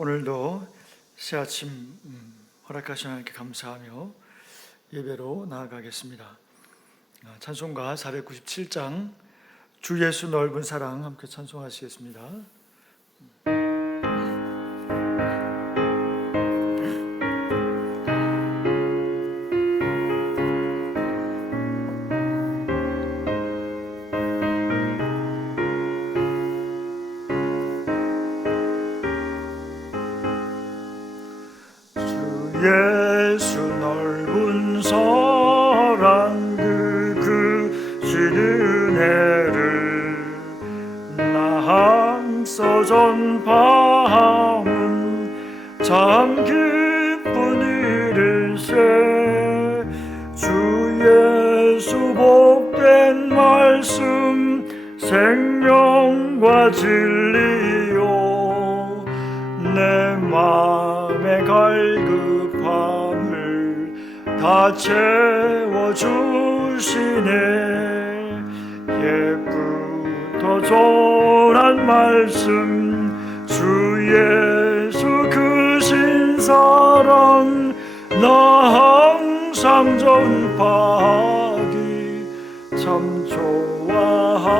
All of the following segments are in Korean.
오늘도 새 아침 허락하신 하나님께 감사하며 예배로 나아가겠습니다. 찬송가 497장 주 예수 넓은 사랑 함께 찬송하시겠습니다. 예수 넓은 사랑 그 은혜를 나항서 전파함은 참 기쁜 일일세. 주 예수 복된 말씀 생명과 진리요 내 맘에 갈급함을 다 채워주시네. 옛부터 전한 말씀 주 예수 크신 사랑 나 항상 전파하기 참 좋아하도다.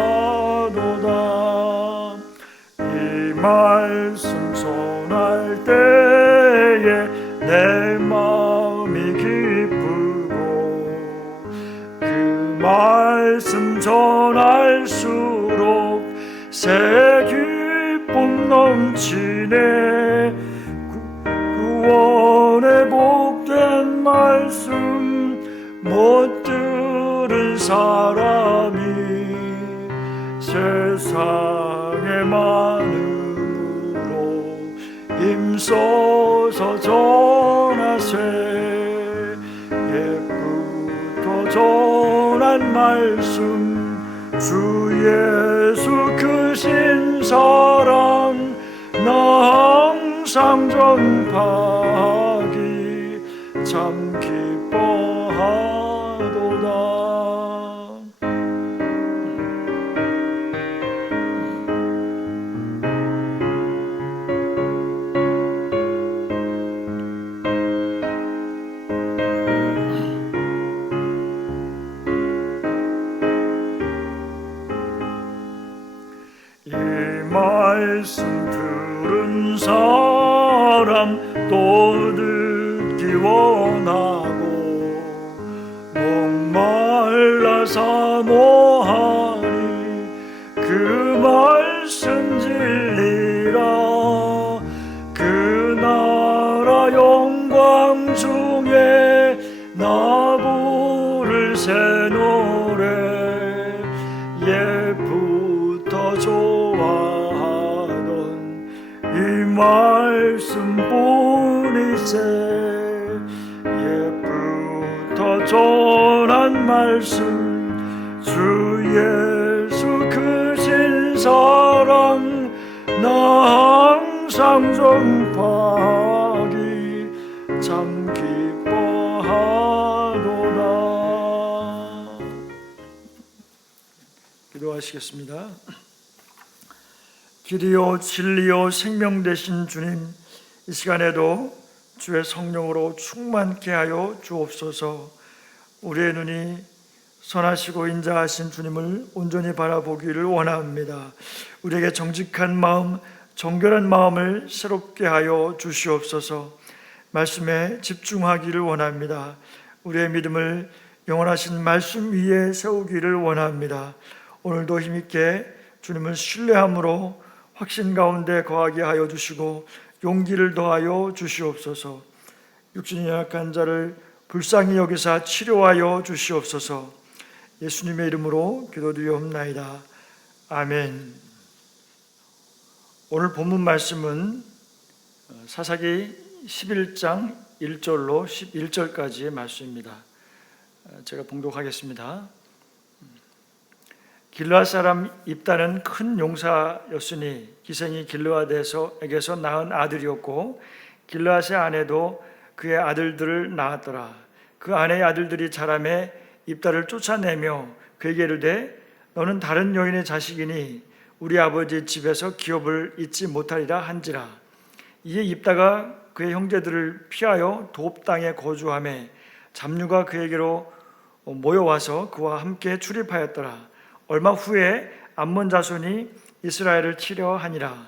이 말씀 전할 때에 내 마음이 기쁘고 그 말씀 전할수록 새 기쁨 넘치네. 구원의 복된 말씀 못 들은 사람이 세상에 많으므로 힘써서 전하세. 옛부터 전한 말씀 주 예수 크신 사랑 나 항상 전파하기 참 기뻐하도다. 이 말씀 들은 사람 또 듣기 원하고 목말라 사모하니 그 말씀 진리라. 그 나라 영광 중에 나 부를 새 노래 옛부터 좋아하던 이 말씀뿐이세. 옛부터 전한 말씀 주 예수 크신 사랑 나 항상 전파하기 참 기뻐하도다. 기도하시겠습니다. 길이요 진리요 생명 되신 주님, 이 시간에도 주의 성령으로 충만케 하여 주옵소서. 우리의 눈이 선하시고 인자하신 주님을 온전히 바라보기를 원합니다. 우리에게 정직한 마음, 정결한 마음을 새롭게 하여 주시옵소서. 말씀에 집중하기를 원합니다. 우리의 믿음을 영원하신 말씀 위에 세우기를 원합니다. 오늘도 힘있게 주님을 신뢰함으로 확신 가운데 거하게 하여 주시고 용기를 더하여 주시옵소서. 육신이 약한 자를 불쌍히 여기사 치료하여 주시옵소서. 예수님의 이름으로 기도드리옵나이다. 아멘. 오늘 본문 말씀은 사사기 11장 1절로 11절까지의 말씀입니다. 제가 봉독하겠습니다. 길르앗 사람 입다는 큰 용사였으니 기생이 길르앗에게서 낳은 아들이었고 길르앗의 아내도 그의 아들들을 낳았더라. 그 아내의 아들들이 자라매 입다를 쫓아내며 그에게 이르되 너는 다른 여인의 자식이니 우리 아버지 집에서 기업을 잊지 못하리라 한지라. 이에 입다가 그의 형제들을 피하여 돕 땅에 거주하매 잡류가 그에게로 모여와서 그와 함께 출입하였더라. 얼마 후에 암몬 자손이 이스라엘을 치려 하니라.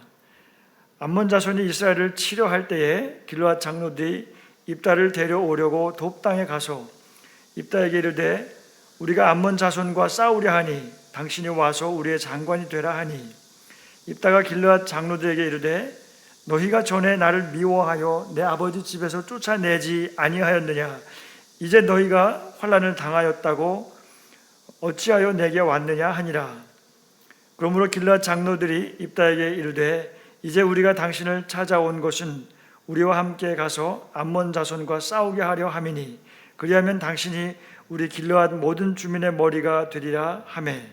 암몬 자손이 이스라엘을 치려 할 때에 길르앗 장로들이 입다를 데려오려고 돕 땅에 가서 입다에게 이르되 우리가 암몬 자손과 싸우려 하니 당신이 와서 우리의 장관이 되라 하니 입다가 길르앗 장로들에게 이르되 너희가 전에 나를 미워하여 내 아버지 집에서 쫓아내지 아니하였느냐? 이제 너희가 환난을 당하였다고 어찌하여 내게 왔느냐 하니라. 그러므로 길르앗 장로들이 입다에게 이르되 이제 우리가 당신을 찾아온 것은 우리와 함께 가서 암몬 자손과 싸우게 하려 함이니 그리하면 당신이 우리 길르앗 모든 주민의 머리가 되리라 하매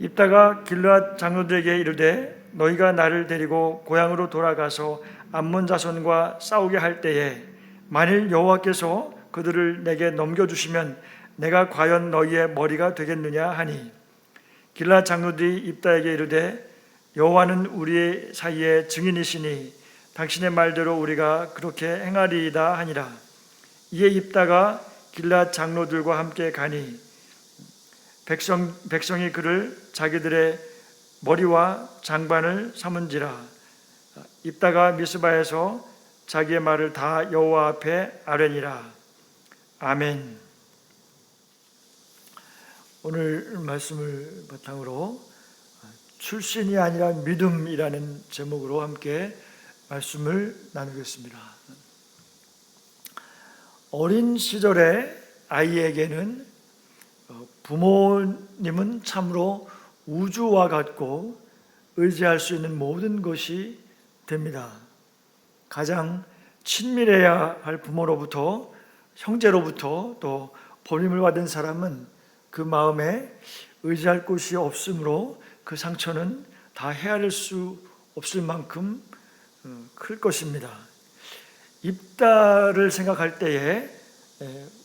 입다가 길르앗 장로들에게 이르되 너희가 나를 데리고 고향으로 돌아가서 암몬 자손과 싸우게 할 때에 만일 여호와께서 그들을 내게 넘겨주시면 내가 과연 너희의 머리가 되겠느냐 하니 길르앗 장로들이 입다에게 이르되 여호와는 우리 사이에 증인이시니 당신의 말대로 우리가 그렇게 행하리이다 하니라. 이에 입다가 길르앗 장로들과 함께 가니 백성이 그를 자기들의 머리와 장반을 삼은지라. 입다가 미스바에서 자기의 말을 다 여호와 앞에 아뢰니라. 아멘. 오늘 말씀을 바탕으로 출신이 아니라 믿음이라는 제목으로 함께 말씀을 나누겠습니다. 어린 시절의 아이에게는 부모님은 참으로 우주와 같고 의지할 수 있는 모든 것이 됩니다. 가장 친밀해야 할 부모로부터, 형제로부터, 또 버림을 받은 사람은 그 마음에 의지할 곳이 없으므로 그 상처는 다 헤아릴 수 없을 만큼 클 것입니다. 입다를 생각할 때에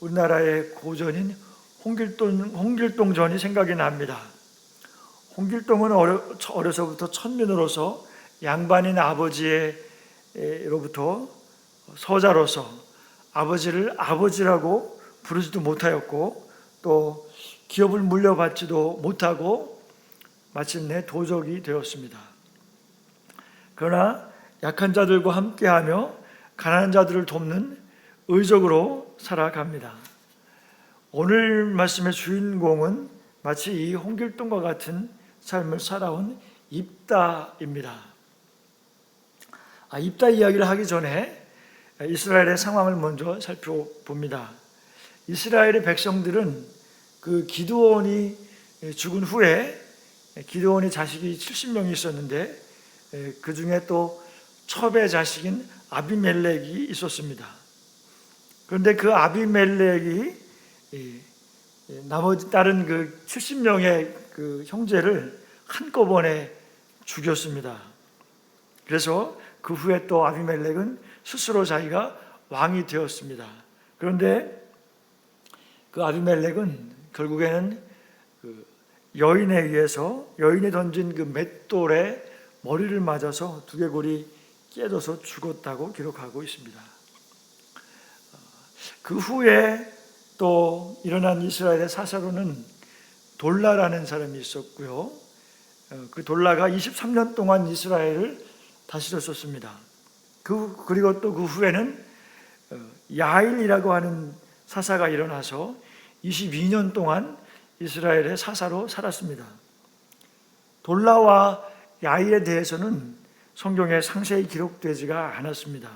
우리나라의 고전인 홍길동전이 생각이 납니다. 홍길동은 어려서부터 천민으로서 양반인 아버지로부터 서자로서 아버지를 아버지라고 부르지도 못하였고 또 기업을 물려받지도 못하고 마침내 도적이 되었습니다. 그러나 약한 자들과 함께하며 가난한 자들을 돕는 의족으로 살아갑니다. 오늘 말씀의 주인공은 마치 이 홍길동과 같은 삶을 살아온 입다입니다. 입다 이야기를 하기 전에 이스라엘의 상황을 먼저 살펴봅니다. 이스라엘의 백성들은 그 기드온이 죽은 후에 기드온이 자식이 70명이 있었는데 그 중에 또 첩의 자식인 아비멜렉이 있었습니다. 그런데 그 아비멜렉이 나머지 다른 그 70명의 그 형제를 한꺼번에 죽였습니다. 그래서 그 후에 또 아비멜렉은 스스로 자기가 왕이 되었습니다. 그런데 그 아비멜렉은 결국에는 그 여인에 의해서 여인이 던진 그 맷돌에 머리를 맞아서 두개골이 깨져서 죽었다고 기록하고 있습니다. 그 후에 또 일어난 이스라엘의 사사로는 돌라라는 사람이 있었고요. 그 돌라가 23년 동안 이스라엘을 다스렸었습니다. 그리고 또 그 후에는 야일이라고 하는 사사가 일어나서 22년 동안 이스라엘의 사사로 살았습니다. 돌라와 야일에 대해서는 성경에 상세히 기록되지가 않았습니다.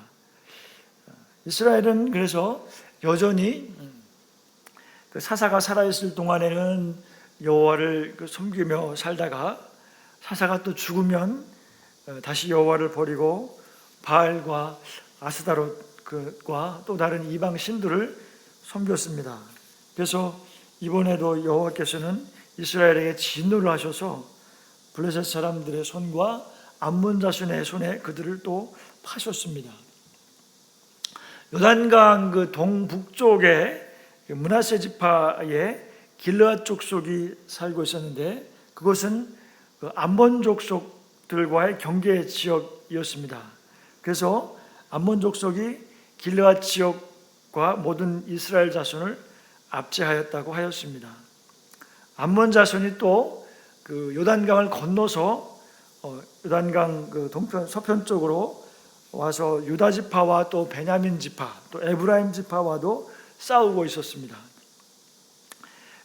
이스라엘은 그래서 여전히 그 사사가 살아있을 동안에는 여호와를 섬기며 살다가 사사가 또 죽으면 다시 여호와를 버리고 바알과 아스다롯과 또 다른 이방 신들을 섬겼습니다. 그래서 이번에도 여호와께서는 이스라엘에게 진노를 하셔서 블레셋 사람들의 손과 암몬 자손의 손에 그들을 또 파셨습니다. 요단강 그 동북쪽에 므낫세 지파의 길르앗 족속이 살고 있었는데 그것은 그 암몬 족속들과의 경계 지역이었습니다. 그래서 암몬 족속이 길르앗 지역과 모든 이스라엘 자손을 압제하였다고 하였습니다. 암몬 자손이 또 그 요단강을 건너서 요단강 그 동편 서편 쪽으로 와서 유다 지파와 또 베냐민 지파, 또 에브라임 지파와도 싸우고 있었습니다.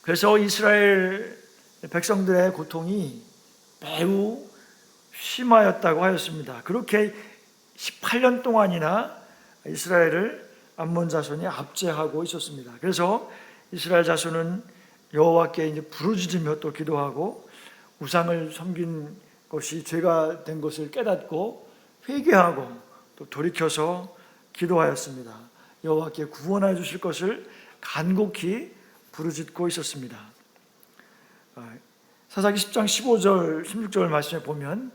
그래서 이스라엘 백성들의 고통이 매우 심하였다고 하였습니다. 그렇게 18년 동안이나 이스라엘을 암몬 자손이 압제하고 있었습니다. 그래서 이스라엘 자손은 여호와께 이제 부르짖으며 또 기도하고 우상을 섬긴 것이 죄가 된 것을 깨닫고 회개하고 또 돌이켜서 기도하였습니다. 여호와께 구원해 주실 것을 간곡히 부르짖고 있었습니다. 사사기 10장 15절 16절 말씀에 보면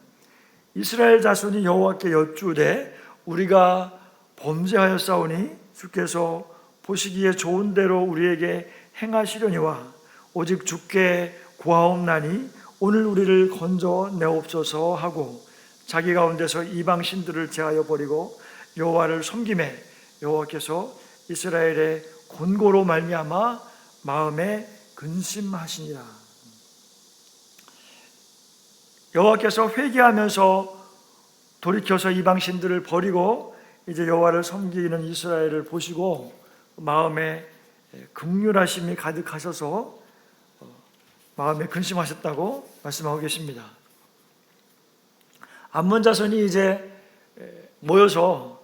이스라엘 자손이 여호와께 여쭈되 우리가 범죄하였사오니 주께서 보시기에 좋은 대로 우리에게 행하시려니와 오직 주께 구하옵나니 오늘 우리를 건져내옵소서 하고 자기 가운데서 이방 신들을 제하여 버리고 여호와를 섬기매 여호와께서 이스라엘의 곤고로 말미암아 마음에 근심하시니라. 여호와께서 회개하면서 돌이켜서 이방 신들을 버리고 이제 여호와를 섬기는 이스라엘을 보시고 마음에 긍휼하심이 가득하셔서 마음에 근심하셨다고 말씀하고 계십니다. 암몬 자손이 이제 모여서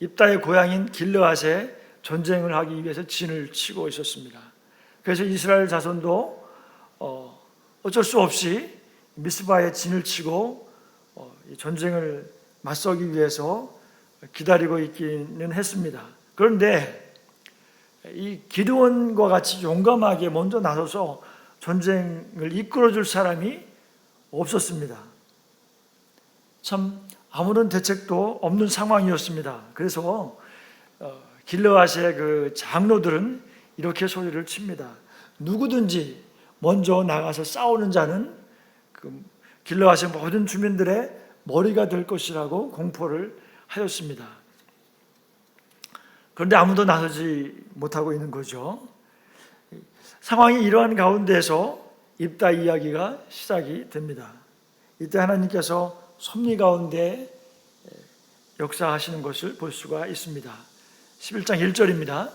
입다의 고향인 길르앗에 전쟁을 하기 위해서 진을 치고 있었습니다. 그래서 이스라엘 자손도 어쩔 수 없이 미스바에 진을 치고 전쟁을 맞서기 위해서 기다리고 있기는 했습니다. 그런데 이 기드온과 같이 용감하게 먼저 나서서 전쟁을 이끌어줄 사람이 없었습니다. 참 아무런 대책도 없는 상황이었습니다. 그래서 길르앗의 그 장로들은 이렇게 소리를 칩니다. 누구든지 먼저 나가서 싸우는 자는 그 길르앗의 모든 주민들의 머리가 될 것이라고 공포를 하였습니다. 그런데 아무도 나서지 못하고 있는 거죠. 상황이 이러한 가운데서 입다 이야기가 시작이 됩니다. 이때 하나님께서 섭리 가운데 역사하시는 것을 볼 수가 있습니다. 11장 1절입니다.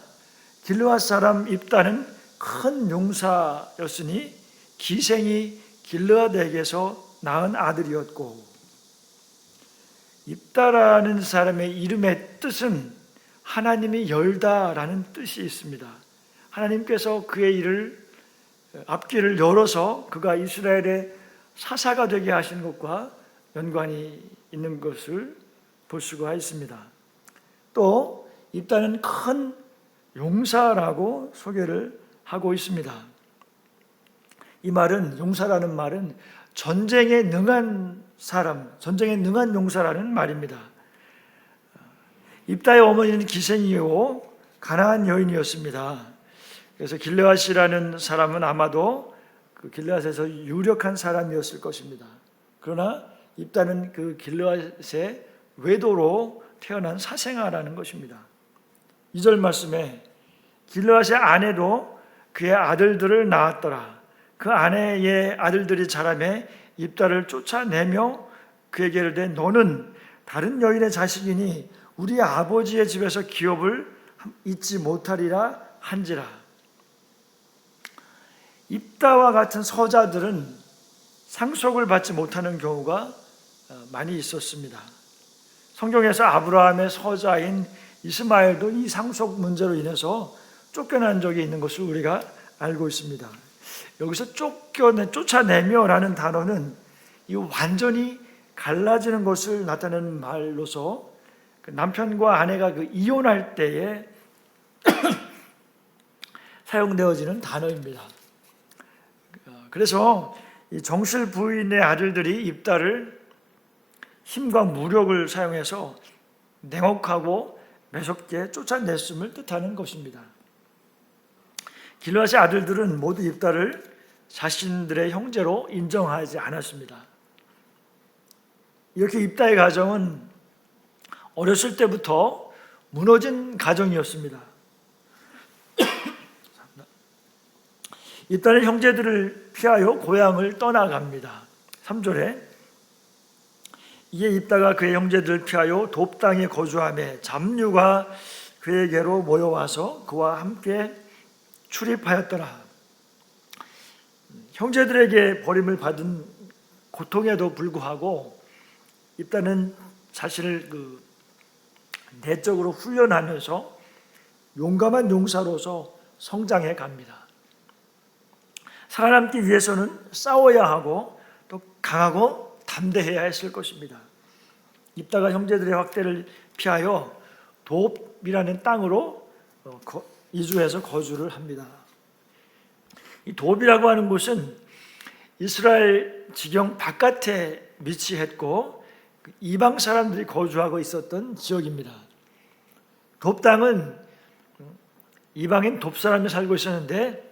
길르앗 사람 입다는 큰 용사였으니 기생이 길르앗에게서 낳은 아들이었고, 입다라는 사람의 이름의 뜻은 하나님이 열다라는 뜻이 있습니다. 하나님께서 그의 앞길을 열어서 그가 이스라엘의 사사가 되게 하신 것과 연관이 있는 것을 볼 수가 있습니다. 또 입다는 큰 용사라고 소개를 하고 있습니다. 이 말은, 용사라는 말은 전쟁에 능한 사람, 전쟁에 능한 용사라는 말입니다. 입다의 어머니는 기생이고 가나안 여인이었습니다. 그래서 길르앗이라는 사람은 아마도 그 길르앗에서 유력한 사람이었을 것입니다. 그러나 입다는 그 길르앗의 외도로 태어난 사생아라는 것입니다. 2절 말씀에 길르앗의 아내도 그의 아들들을 낳았더라. 그 아내의 아들들이 자라매 입다를 쫓아내며 그에게 이르되 너는 다른 여인의 자식이니 우리 아버지의 집에서 기업을 잊지 못하리라 한지라. 입다와 같은 서자들은 상속을 받지 못하는 경우가 많이 있었습니다. 성경에서 아브라함의 서자인 이스마엘도 이 상속 문제로 인해서 쫓겨난 적이 있는 것을 우리가 알고 있습니다. 여기서 쫓아내며라는 단어는 이 완전히 갈라지는 것을 나타내는 말로서 남편과 아내가 그 이혼할 때에 사용되어지는 단어입니다. 그래서 이 정실 부인의 아들들이 입다를 힘과 무력을 사용해서 냉혹하고 매섭게 쫓아냈음을 뜻하는 것입니다. 길르앗의 아들들은 모두 입다를 자신들의 형제로 인정하지 않았습니다. 이렇게 입다의 가정은 어렸을 때부터 무너진 가정이었습니다. 입다는 형제들을 피하여 고향을 떠나갑니다. 3절에 이에 입다가 그의 형제들을 피하여 돕 땅에 거주하며 잡류가 그에게로 모여와서 그와 함께 출입하였더라. 형제들에게 버림을 받은 고통에도 불구하고 입다는 자신을 내적으로 훈련하면서 용감한 용사로서 성장해 갑니다. 살아남기 위해서는 싸워야 하고 또 강하고 담대해야 했을 것입니다. 입다가 형제들의 학대를 피하여 돕이라는 땅으로 이주해서 거주를 합니다. 이 돕이라고 하는 곳은 이스라엘 지경 바깥에 위치했고 이방 사람들이 거주하고 있었던 지역입니다. 돕 땅은 이방인 돕 사람이 살고 있었는데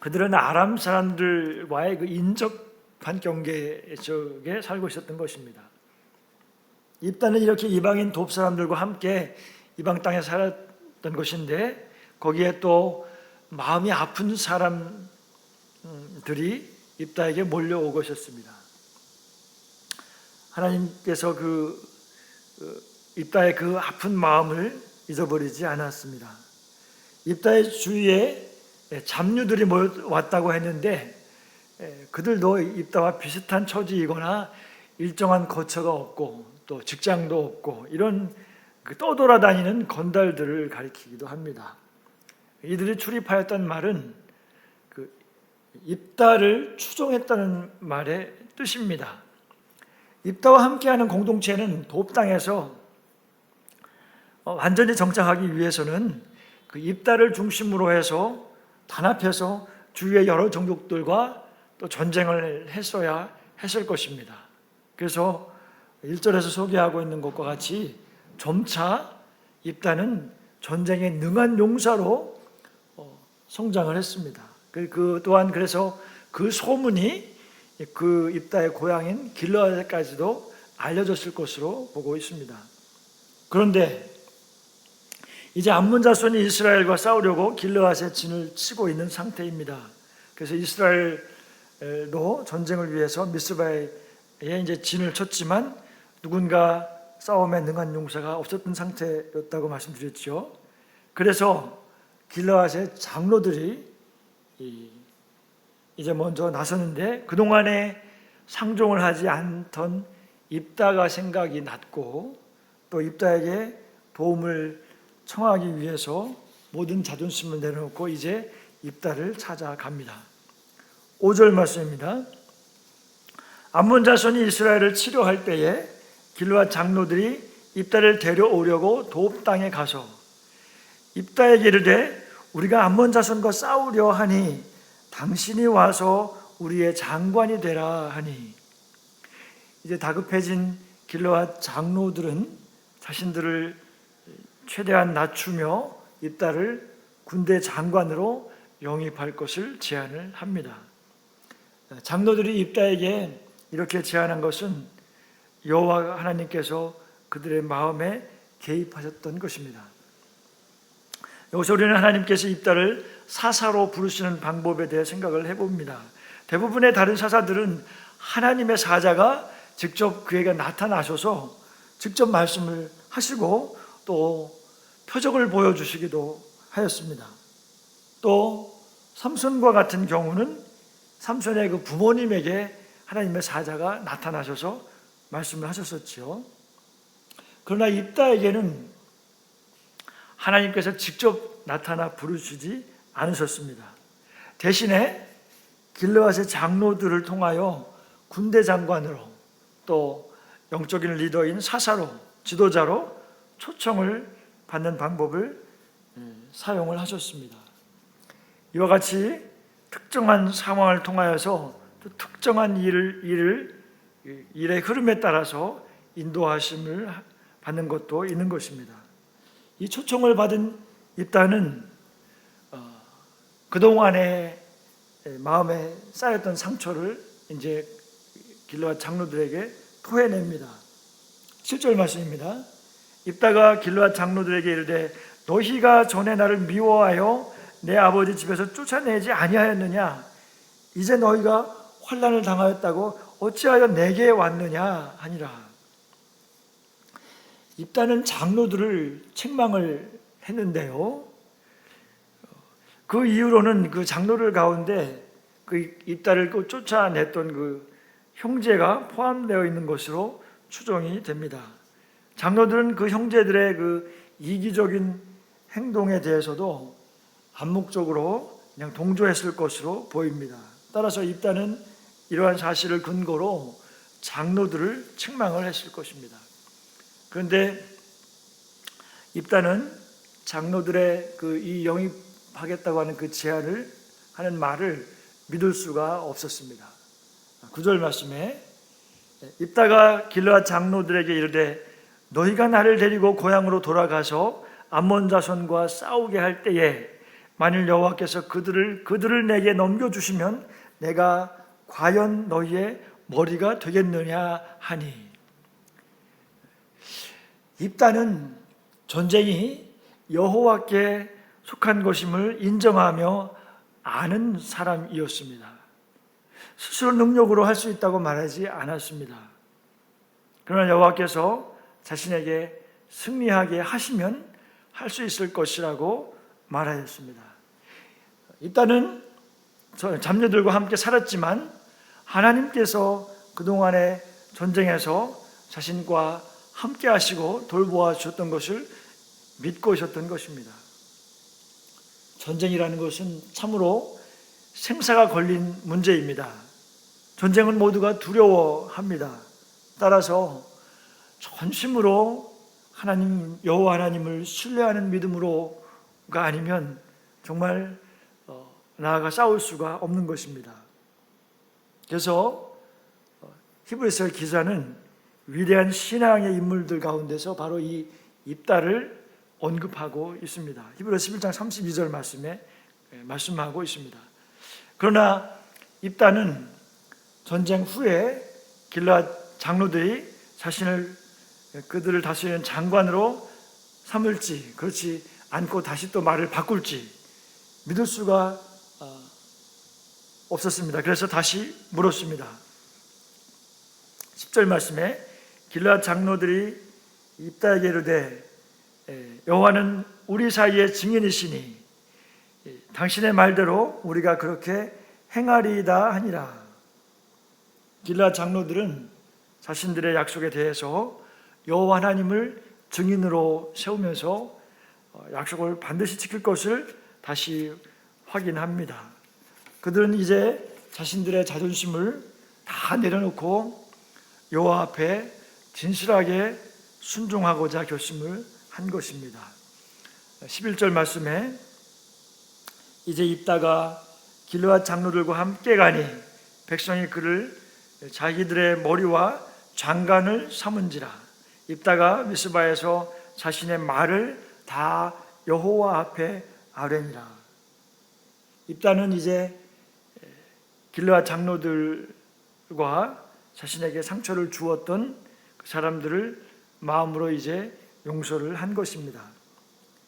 그들은 아람 사람들과의 그 인접한 경계 쪽에 살고 있었던 것입니다. 입다는 이렇게 이방인 돕 사람들과 함께 이방 땅에 살았던 것인데 거기에 또 마음이 아픈 사람들이 입다에게 몰려오고 있었습니다. 하나님께서 입다의 그 아픈 마음을 잊어버리지 않았습니다. 입다의 주위에 잡류들이 모여왔다고 했는데 그들도 입다와 비슷한 처지이거나 일정한 거처가 없고 또 직장도 없고 이런 떠돌아다니는 건달들을 가리키기도 합니다. 이들이 출입하였던 말은 입다를 추종했다는 말의 뜻입니다. 입다와 함께하는 공동체는 돕 땅에서 완전히 정착하기 위해서는 그 입다를 중심으로 해서 단합해서 주위의 여러 종족들과 또 전쟁을 했어야 했을 것입니다. 그래서 1절에서 소개하고 있는 것과 같이 점차 입다는 전쟁에 능한 용사로 성장을 했습니다. 그 또한 그래서 그 소문이 그 입다의 고향인 길르앗까지도 알려졌을 것으로 보고 있습니다. 그런데 이제 암몬 자손이 이스라엘과 싸우려고 길르앗에 진을 치고 있는 상태입니다. 그래서 이스라엘도 전쟁을 위해서 미스바에 이제 진을 쳤지만 누군가 싸움에 능한 용사가 없었던 상태였다고 말씀드렸죠. 그래서 길르앗의 장로들이 이제 먼저 나서는데 그동안에 상종을 하지 않던 입다가 생각이 났고 또 입다에게 도움을 청하기 위해서 모든 자존심을 내려놓고 이제 입다를 찾아갑니다. 5절 말씀입니다. 암몬 자손이 이스라엘을 치료할 때에 길르앗 장로들이 입다를 데려오려고 돕 땅에 가서 입다에게 이르되 우리가 암몬 자손과 싸우려 하니 당신이 와서 우리의 장관이 되라 하니 이제 다급해진 길르앗 장로들은 자신들을 최대한 낮추며 입다를 군대 장관으로 영입할 것을 제안을 합니다. 장로들이 입다에게 이렇게 제안한 것은 여호와 하나님께서 그들의 마음에 개입하셨던 것입니다. 여기서 우리는 하나님께서 입다를 사사로 부르시는 방법에 대해 생각을 해봅니다. 대부분의 다른 사사들은 하나님의 사자가 직접 그에게 나타나셔서 직접 말씀을 하시고 또 표적을 보여주시기도 하였습니다. 또 삼손과 같은 경우는 삼손의 그 부모님에게 하나님의 사자가 나타나셔서 말씀을 하셨었죠. 그러나 입다에게는 하나님께서 직접 나타나 부르시지 않으셨습니다. 대신에 길르앗의 장로들을 통하여 군대 장관으로 또 영적인 리더인 사사로 지도자로 초청을 받는 방법을 사용을 하셨습니다. 이와 같이 특정한 상황을 통하여서 또 특정한 일의 흐름에 따라서 인도하심을 받는 것도 있는 것입니다. 이 초청을 받은 입다는 그동안의 마음에 쌓였던 상처를 이제 길르앗 장로들에게 토해냅니다. 7절 말씀입니다. 입다가 길르앗 장로들에게 이르되 너희가 전에 나를 미워하여 내 아버지 집에서 쫓아내지 아니하였느냐? 이제 너희가 환난을 당하였다고 어찌하여 내게 왔느냐 하니라. 입다는 장로들을 책망을 했는데요, 그 이후로는 그 장로들 가운데 그 입다를 쫓아냈던 그 형제가 포함되어 있는 것으로 추정이 됩니다. 장로들은 그 형제들의 그 이기적인 행동에 대해서도 암묵적으로 그냥 동조했을 것으로 보입니다. 따라서 입다는 이러한 사실을 근거로 장로들을 책망을 했을 것입니다. 그런데 입다는 장로들의 그 이 영입하겠다고 하는 그 제안을 하는 말을 믿을 수가 없었습니다. 9절 말씀에 입다가 길르앗 장로들에게 이르되 너희가 나를 데리고 고향으로 돌아가서 암몬 자손과 싸우게 할 때에 만일 여호와께서 그들을 내게 넘겨주시면 내가 과연 너희의 머리가 되겠느냐 하니. 입다는 전쟁이 여호와께 속한 것임을 인정하며 아는 사람이었습니다. 스스로 능력으로 할 수 있다고 말하지 않았습니다. 그러나 여호와께서 자신에게 승리하게 하시면 할 수 있을 것이라고 말하였습니다. 입다는 잡녀들과 함께 살았지만 하나님께서 그동안의 전쟁에서 자신과 함께 하시고 돌보아 주셨던 것을 믿고 있었던 것입니다. 전쟁이라는 것은 참으로 생사가 걸린 문제입니다. 전쟁은 모두가 두려워합니다. 따라서 전심으로 하나님, 여호와 하나님을 신뢰하는 믿음으로가 아니면 정말 나아가 싸울 수가 없는 것입니다. 그래서 히브리서 기자는 위대한 신앙의 인물들 가운데서 바로 이 입다를 언급하고 있습니다. 히브리서 11장 32절 말씀에 말씀하고 있습니다. 그러나 입다는 전쟁 후에 길르앗 장로들이 그들을 다스리는 장관으로 삼을지 그렇지 않고 다시 또 말을 바꿀지 믿을 수가 없었습니다. 그래서 다시 물었습니다. 10절 말씀에 길르앗 장로들이 입다에게 이르되 여호와는 우리 사이의 증인이시니 당신의 말대로 우리가 그렇게 행하리이다 하니라. 길르앗 장로들은 자신들의 약속에 대해서 여호와 하나님을 증인으로 세우면서 약속을 반드시 지킬 것을 다시 확인합니다. 그들은 이제 자신들의 자존심을 다 내려놓고 여호와 앞에 진실하게 순종하고자 결심을 한 것입니다. 11절 말씀에 이제 입다가 길르앗 장로들과 함께 가니 백성이 그를 자기들의 머리와 장관을 삼은지라. 입다가 미스바에서 자신의 말을 다 여호와 앞에 아뢰니라. 입다는 이제 길르앗 장로들과 자신에게 상처를 주었던 그 사람들을 마음으로 이제 용서를 한 것입니다.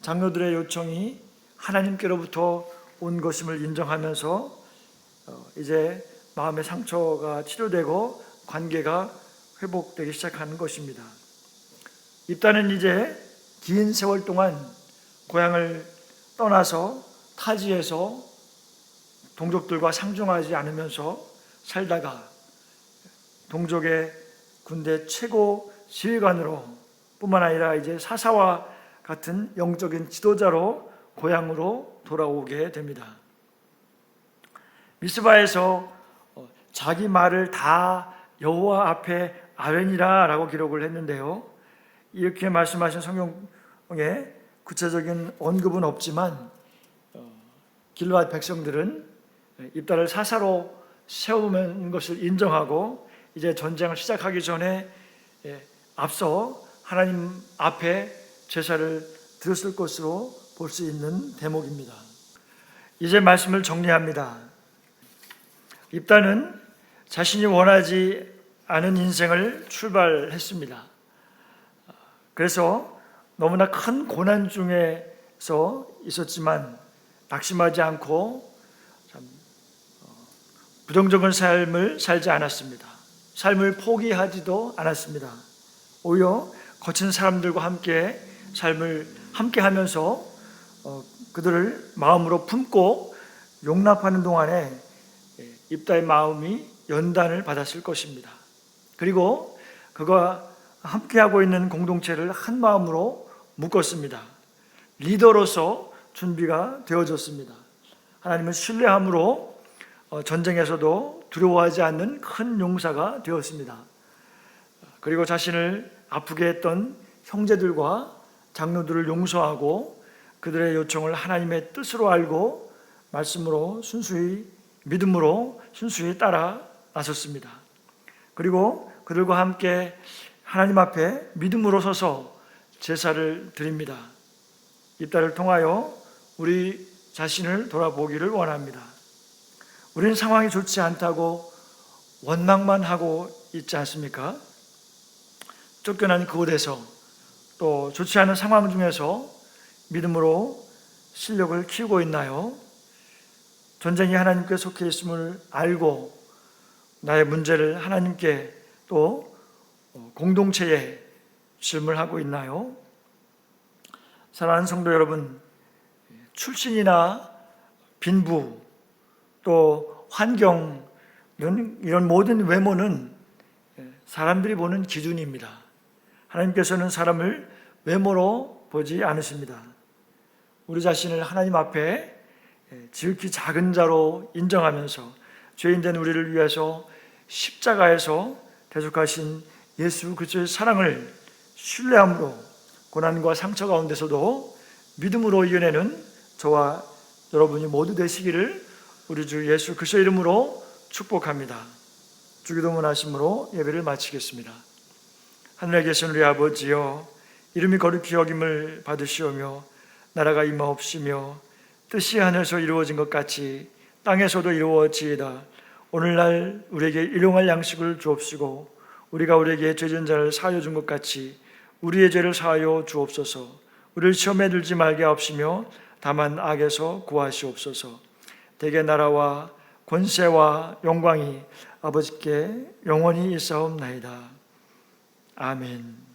장로들의 요청이 하나님께로부터 온 것임을 인정하면서 이제 마음의 상처가 치료되고 관계가 회복되기 시작하는 것입니다. 입다는 이제 긴 세월 동안 고향을 떠나서 타지에서 동족들과 상종하지 않으면서 살다가 동족의 군대 최고 지휘관으로 뿐만 아니라 이제 사사와 같은 영적인 지도자로 고향으로 돌아오게 됩니다. 미스바에서 자기 말을 다 여호와 앞에 아뢰니라 라고 기록을 했는데요, 이렇게 말씀하신 성경에 구체적인 언급은 없지만 길르앗 백성들은 입다를 사사로 세우는 것을 인정하고 이제 전쟁을 시작하기 전에 앞서 하나님 앞에 제사를 드렸을 것으로 볼 수 있는 대목입니다. 이제 말씀을 정리합니다. 입다는 자신이 원하지 않은 인생을 출발했습니다. 그래서 너무나 큰 고난 중에서 있었지만 낙심하지 않고 참 부정적인 삶을 살지 않았습니다. 삶을 포기하지도 않았습니다. 오히려 거친 사람들과 함께 삶을 함께 하면서 그들을 마음으로 품고 용납하는 동안에 입다의 마음이 연단을 받았을 것입니다. 그리고 그가 함께하고 있는 공동체를 한 마음으로 묶었습니다. 리더로서 준비가 되어졌습니다. 하나님은 신뢰함으로 전쟁에서도 두려워하지 않는 큰 용사가 되었습니다. 그리고 자신을 아프게 했던 형제들과 장로들을 용서하고 그들의 요청을 하나님의 뜻으로 알고 말씀으로 믿음으로 순수히 따라 나섰습니다. 그리고 그들과 함께 하나님 앞에 믿음으로 서서 제사를 드립니다. 입다를 통하여 우리 자신을 돌아보기를 원합니다. 우리는 상황이 좋지 않다고 원망만 하고 있지 않습니까? 쫓겨난 그곳에서 또 좋지 않은 상황 중에서 믿음으로 실력을 키우고 있나요? 전쟁이 하나님께 속해 있음을 알고 나의 문제를 하나님께 또 공동체에 질문하고 있나요? 사랑하는 성도 여러분, 출신이나 빈부 또 환경은 이런 모든 외모는 사람들이 보는 기준입니다. 하나님께서는 사람을 외모로 보지 않으십니다. 우리 자신을 하나님 앞에 지극히 작은 자로 인정하면서 죄인된 우리를 위해서 십자가에서 대속하신 예수 그리스도의 사랑을 신뢰함으로 고난과 상처 가운데서도 믿음으로 이겨내는 저와 여러분이 모두 되시기를 우리 주 예수 그리스도의 이름으로 축복합니다. 주기도문 하심으로 예배를 마치겠습니다. 하늘에 계신 우리 아버지여, 이름이 거룩히 여김을 받으시오며 나라가 임하옵시며 뜻이 하늘에서 이루어진 것 같이 땅에서도 이루어지이다. 오늘날 우리에게 일용할 양식을 주옵시고 우리가 우리에게 죄진 자를 사하여 준 것 같이 우리의 죄를 사하여 주옵소서. 우리를 시험에 들지 말게 하옵시며 다만 악에서 구하시옵소서. 대개 나라와 권세와 영광이 아버지께 영원히 있사옵나이다. 아멘.